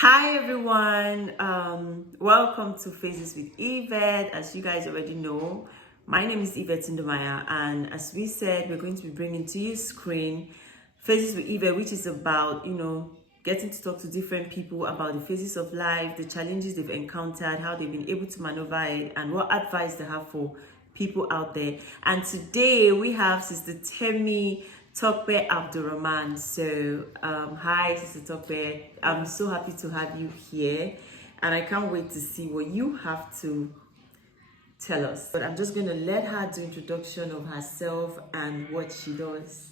Hi everyone, welcome to Phases with Yvette. As you guys already know, my name is Yvette Ndumaya, and as we said, we're going to be bringing to your screen Phases with Yvette, which is about getting to talk to different people about the phases of life, the challenges they've encountered, how they've been able to maneuver it, and what advice they have for people out there. And today we have Sister Temi Tokpe Abdurrahman. So, hi, Sister Tokpe. I'm so happy to have you here, and I can't wait to see what you have to tell us. But I'm just going to let her do introduction of herself and what she does.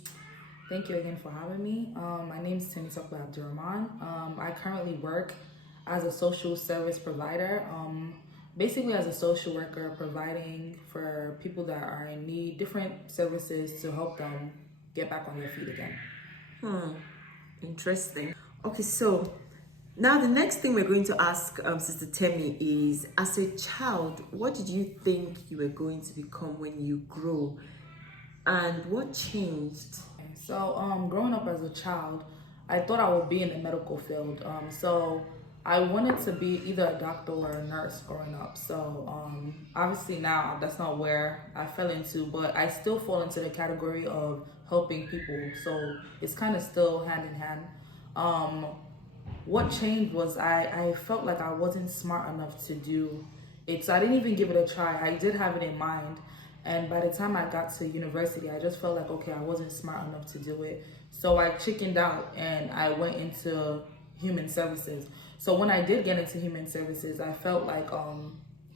Thank you again for having me. My name is Temi Tokpe Abdurrahman. I currently work as a social service provider, basically as a social worker, providing for people that are in need different services to help them get back on their feet again. Interesting. Okay, so now the next thing we're going to ask Sister Temi is, as a child, what did you think you were going to become when you grow, and what changed? So, growing up as a child, I thought I would be in the medical field. So I wanted to be either a doctor or a nurse growing up. So, obviously now that's not where I fell into, but I still fall into the category of helping people. So it's kind of still hand in hand. Um, what changed was I felt like I wasn't smart enough to do it. So I didn't even give it a try. I did have it in mind. And by the time I got to university, I just felt like, okay, I wasn't smart enough to do it. So I chickened out and I went into human services. So when I did get into human services, I felt like,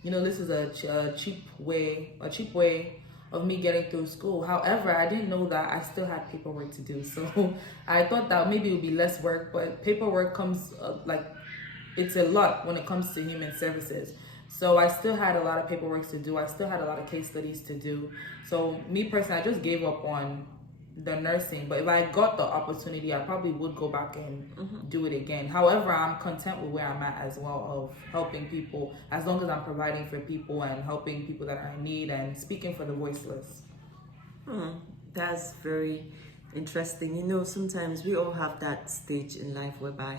this is a cheap way of me getting through school. However, I didn't know that I still had paperwork to do. So I thought that maybe it would be less work, but paperwork comes it's a lot when it comes to human services. So I still had a lot of paperwork to do. I still had a lot of case studies to do. So me personally, I just gave up on the nursing. But if I got the opportunity, I probably would go back and do it again. However, I'm content with where I'm at as well, of helping people, as long as I'm providing for people and helping people that are in need and speaking for the voiceless. That's very interesting. Sometimes we all have that stage in life whereby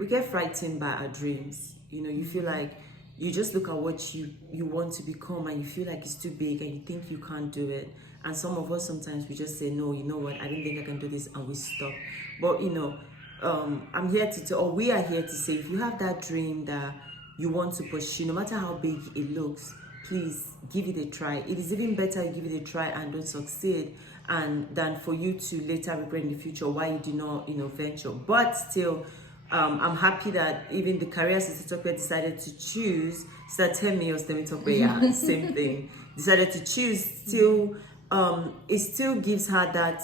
we get frightened by our dreams. You feel like you just look at what you want to become, and you feel like it's too big and you think you can't do it. And some of us, sometimes we just say, no, you know what, I don't think I can do this, and we stop. But I'm here or we are here to say, if you have that dream that you want to pursue, no matter how big it looks, please give it a try. It is even better you give it a try and don't succeed, and than for you to later regret in the future why you did not venture. But still, I'm happy that even the career Sister Tokpe decided to choose, Sister Temi or Temi Tokpe, yeah, same thing, decided to choose, still it still gives her that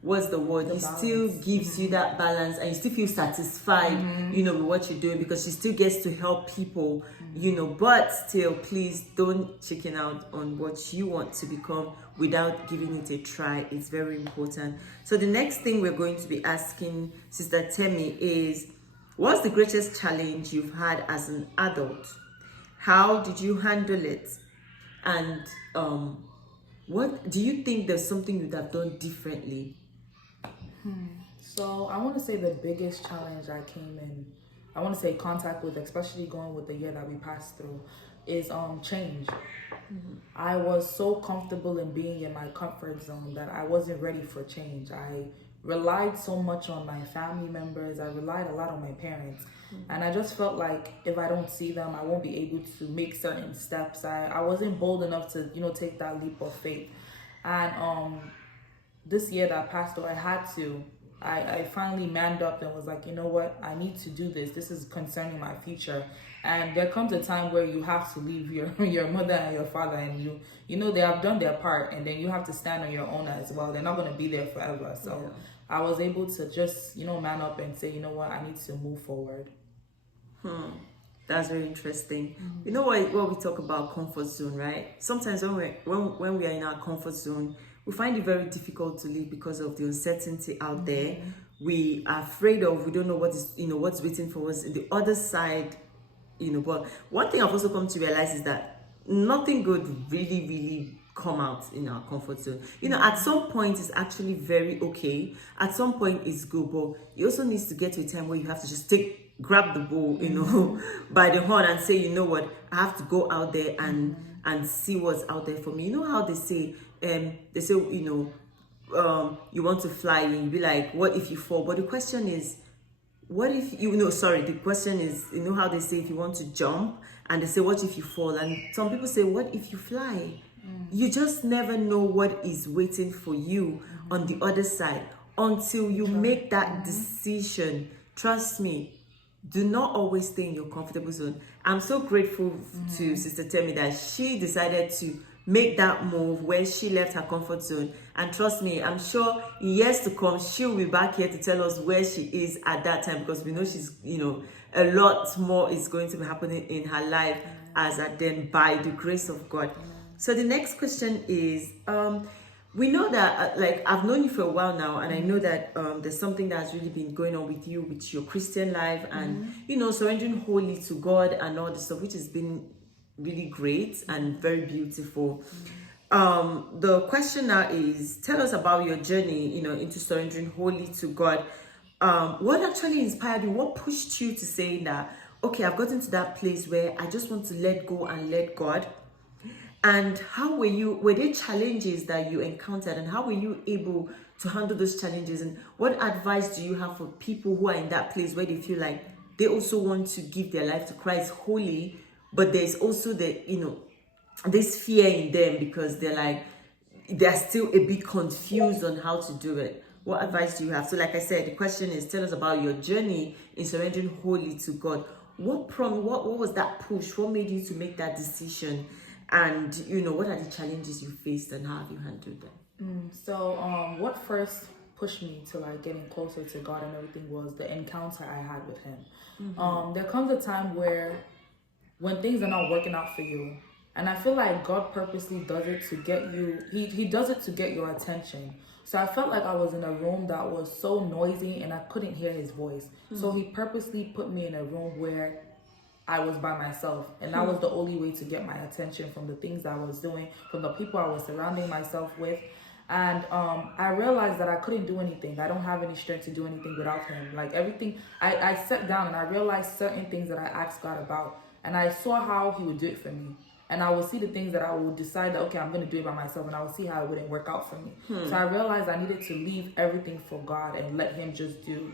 what's the word, it still gives you that balance, and you still feel satisfied with what you're doing, because she still gets to help people, but still, please don't chicken out on what you want to become without giving it a try. It's very important. So the next thing we're going to be asking Sister Temi is, what's the greatest challenge you've had as an adult? How did you handle it? And what do you think there's something you'd have done differently? So I want to say the biggest challenge I want to say contact with, especially going with the year that we passed through, is change. I was so comfortable in being in my comfort zone that I wasn't ready for change. I relied so much on my family members. I relied a lot on my parents. And I just felt like if I don't see them, I won't be able to make certain steps. I wasn't bold enough to, take that leap of faith. And this year that passed, or I had to, I finally manned up and was like, you know what, I need to do this. This is concerning my future. And there comes a time where you have to leave your mother and your father, and they have done their part, and then you have to stand on your own as well. They're not going to be there forever. So yeah. I was able to just, man up and say, you know what, I need to move forward. That's very interesting. You know what we talk about comfort zone, right? Sometimes when we are in our comfort zone, we find it very difficult to live because of the uncertainty out there. We are afraid of, we don't know what's waiting for us in the other side, but one thing I've also come to realize is that nothing good really come out in our comfort zone. At some point it's actually very okay. At some point it's good, but you also need to get to a time where you have to just take grab the bull, by the horn and say, you know what, I have to go out there and see what's out there for me. You know how they say, you want to fly and you be like, what if you fall? But the question is, what if the question is, you know how they say if you want to jump and they say what if you fall, and some people say what if you fly. You just never know what is waiting for you on the other side until you make that decision. Trust me, do not always stay in your comfortable zone. I'm so grateful to Sister Temi that she decided to make that move where she left her comfort zone. And trust me, I'm sure in years to come, she'll be back here to tell us where she is at that time, because we know she's, a lot more is going to be happening in her life as at then, by the grace of God. So the next question is, we know that, I've known you for a while now, and I know that there's something that's really been going on with you, with your Christian life, and, surrendering wholly to God and all this stuff, which has been really great and very beautiful. The question now is, tell us about your journey, into surrendering wholly to God. What actually inspired you? What pushed you to say that, okay, I've gotten to that place where I just want to let go and let God? And how were there challenges that you encountered, and how were you able to handle those challenges? And what advice do you have for people who are in that place where they feel like they also want to give their life to Christ wholly, but there's also this fear in them because they're still a bit confused on how to do it? What advice do you have? So like I said, the question is, tell us about your journey in surrendering wholly to God. What was that push? What made you to make that decision? And what are the challenges you faced, and how have you handled them? So what first pushed me to getting closer to God and everything was the encounter I had with him. There comes a time where when things are not working out for you, and I feel like God purposely does it to get you, he does it to get your attention. So I felt like I was in a room that was so noisy and I couldn't hear his voice. So he purposely put me in a room where I was by myself, and that was the only way to get my attention from the things I was doing, from the people I was surrounding myself with. And I realized that I couldn't do anything. I don't have any strength to do anything without him. Everything, I sat down and I realized certain things that I asked God about, and I saw how he would do it for me. And I would see the things that I would decide that, okay, I'm going to do it by myself, and I would see how it wouldn't work out for me. So I realized I needed to leave everything for God and let him just do.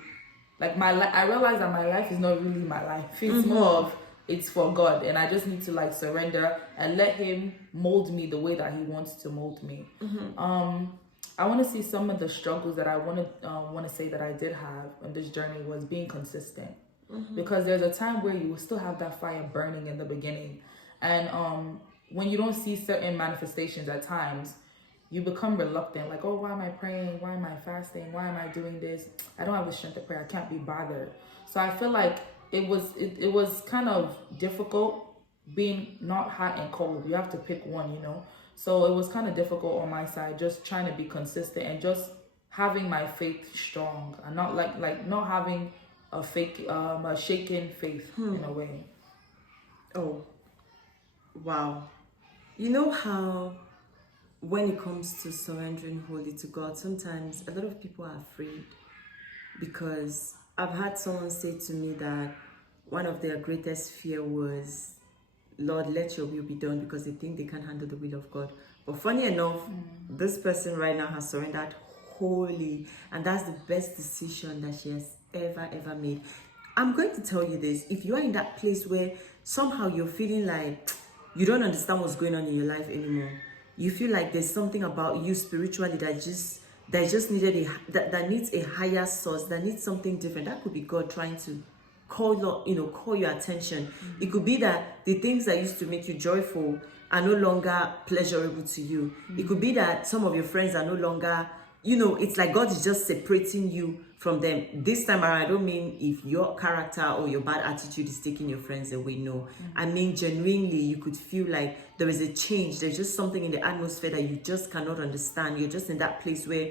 I realized that my life is not really my life. It's more of, it's for God, and I just need to surrender and let him mold me the way that he wants to mold me. I want to see some of the struggles that I want to say that I did have on this journey was being consistent. Because there's a time where you will still have that fire burning in the beginning, and when you don't see certain manifestations at times, you become reluctant, oh, why am I praying? Why am I fasting? Why am I doing this? I don't have the strength to pray. I can't be bothered. So I feel like it was kind of difficult being not hot and cold. You have to pick one, So it was kind of difficult on my side, just trying to be consistent and just having my faith strong, and not not having a shaken faith in a way. Oh, wow. You know how when it comes to surrendering wholly to God, sometimes a lot of people are afraid, because I've had someone say to me that one of their greatest fear was, Lord, let your will be done, because they think they can't handle the will of God. But funny enough, this person right now has surrendered wholly, and that's the best decision that she has ever made. I'm going to tell you this: if you are in that place where somehow you're feeling like you don't understand what's going on in your life anymore, you feel like there's something about you spiritually that just needed that needs a higher source, that needs something different. That could be God trying to call your attention. It could be that the things that used to make you joyful are no longer pleasurable to you. It could be that some of your friends are no longer, it's like God is just separating you from them. This time around, I don't mean if your character or your bad attitude is taking your friends away. No, I mean genuinely, you could feel like there is a change. There's just something in the atmosphere that you just cannot understand. You're just in that place where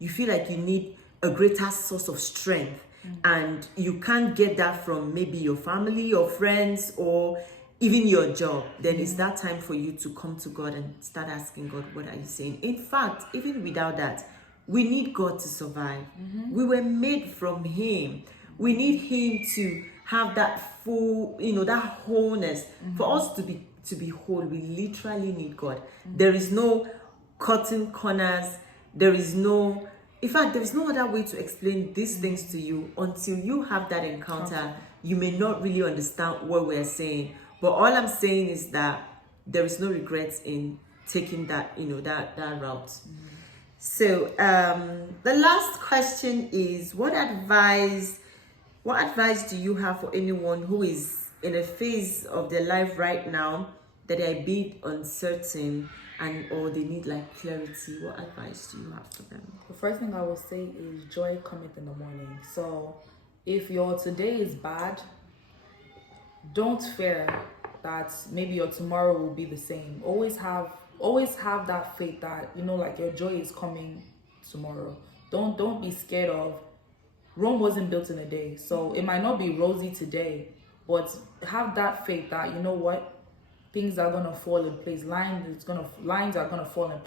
you feel like you need a greater source of strength, and you can't get that from maybe your family or friends or even your job. Then it's that time for you to come to God and start asking God, what are you saying? In fact, even without that, we need God to survive. We were made from him. We need him to have that full, that wholeness. For us to be whole, we literally need God. There is no cutting corners. There is no, in fact, there is no other way to explain these things to you. Until you have that encounter, you may not really understand what we're saying. But all I'm saying is that there is no regrets in taking that, that route. So the last question is, what advice do you have for anyone who is in a phase of their life right now that they're a bit uncertain and or they need like clarity? What advice do you have for them? The first thing I will say is joy cometh in the morning. So if your today is bad, don't fear that maybe your tomorrow will be the same. Always have that faith that like your joy is coming tomorrow. Don't be scared of, Rome wasn't built in a day, so it might not be rosy today, but have that faith that things are gonna fall in place. Lines are gonna fall in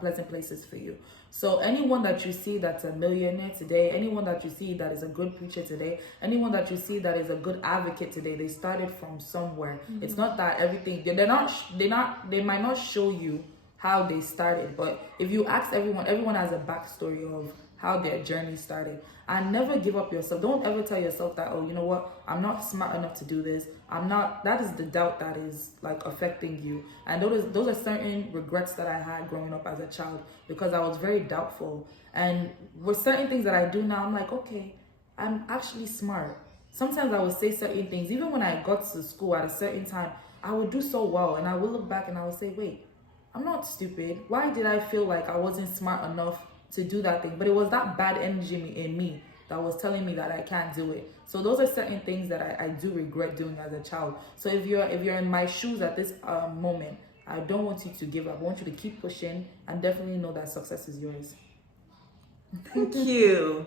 pleasant places for you. So anyone that you see that's a millionaire today, anyone that you see that is a good preacher today, anyone that you see that is a good advocate today, they started from somewhere. It's not that everything they might not show you how they started, but if you ask everyone has a backstory of how their journey started. And never give up yourself. Don't ever tell yourself that, oh, you know what, I'm not smart enough to do this. That is the doubt that is like affecting you. And those are certain regrets that I had growing up as a child, because I was very doubtful. And with certain things that I do now, I'm like, okay, I'm actually smart. Sometimes I would say certain things, even when I got to school at a certain time, I would do so well. And I would look back and I would say, wait, I'm not stupid. Why did I feel like I wasn't smart enough to do that thing? But it was that bad energy in me that was telling me that I can't do it. So those are certain things that I do regret doing as a child. So if you're in my shoes at this moment, I don't want you to give up. I want you to keep pushing and definitely know that success is yours. Thank you.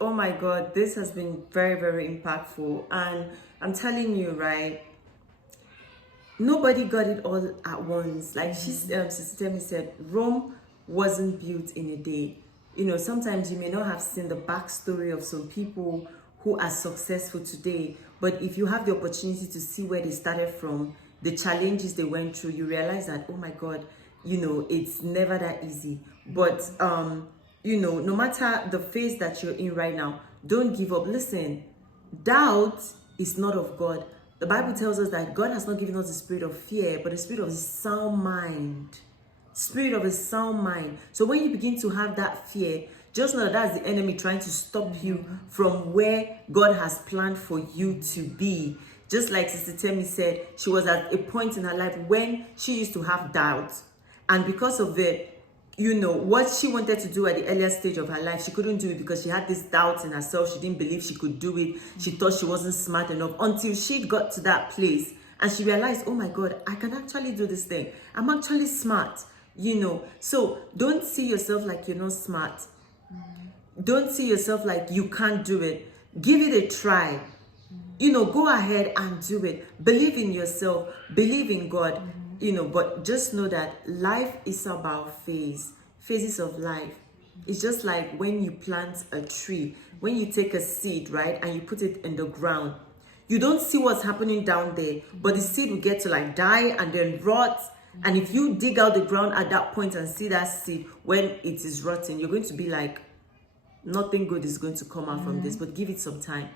Oh my God, this has been very, very impactful. And I'm telling you, right, nobody got it all at once. Like Sister Temi said, Rome wasn't built in a day. Sometimes you may not have seen the backstory of some people who are successful today, but if you have the opportunity to see where they started from, the challenges they went through, you realize that, oh my God, it's never that easy. But no matter the phase that you're in right now, don't give up. Listen, doubt is not of God. The Bible tells us that God has not given us the spirit of fear, but the spirit of sound mind. Spirit of a sound mind. So when you begin to have that fear, just know that that's the enemy trying to stop you from where God has planned for you to be. Just like Sister Temi said, she was at a point in her life when she used to have doubt. And because of it, what she wanted to do at the earlier stage of her life, she couldn't do it because she had this doubt in herself. She didn't believe she could do it. She thought she wasn't smart enough until she got to that place and she realized, oh my God, I can actually do this thing. I'm actually smart. So don't see yourself like you're not smart. Don't see yourself like you can't do it. Give it a try. Go ahead and do it. Believe in yourself. Believe in God. But just know that life is about phases of life. It's just like when you plant a tree, when you take a seed, right, and you put it in the ground, you don't see what's happening down there, but the seed will get to like die and then rot. And if you dig out the ground at that point and see that seed when it is rotten, you're going to be like, nothing good is going to come out from this, but give it some time.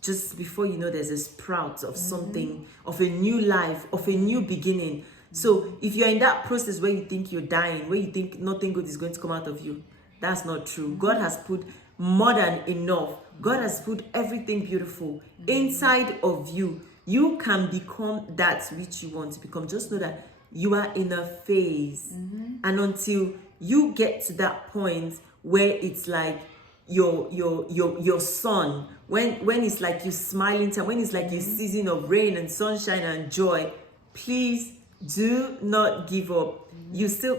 Just before you know, there's a sprout of something, of a new life, of a new beginning. So if you're in that process where you think you're dying, where you think nothing good is going to come out of you, that's not true. God has put more than enough. God has put everything beautiful inside of you. You can become that which you want to become. Just know that you are in a phase. And until you get to that point where it's like your son, when it's like you smiling time, when it's like your season of rain and sunshine and joy, please do not give up.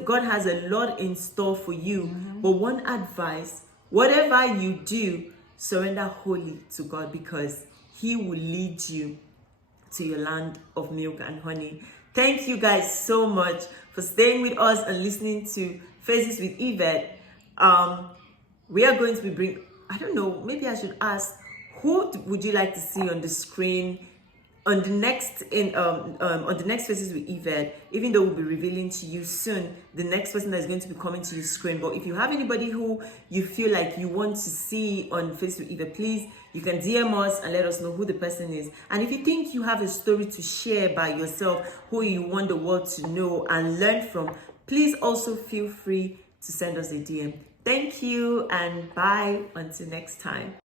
God has a lot in store for you. But one advice, whatever you do, surrender wholly to God, because He will lead you to your land of milk and honey. Thank you guys so much for staying with us and listening to Phases with Yvette. We are going to be I don't know, maybe I should ask, who would you like to see on the screen on the next on the next Faces with Yvette? Even though we'll be revealing to you soon the next person that's going to be coming to your screen, but if you have anybody who you feel like you want to see on Faces with Yvette, please, you can DM us and let us know who the person is. And if you think you have a story to share by yourself, who you want the world to know and learn from, please also feel free to send us a DM. Thank you and bye until next time.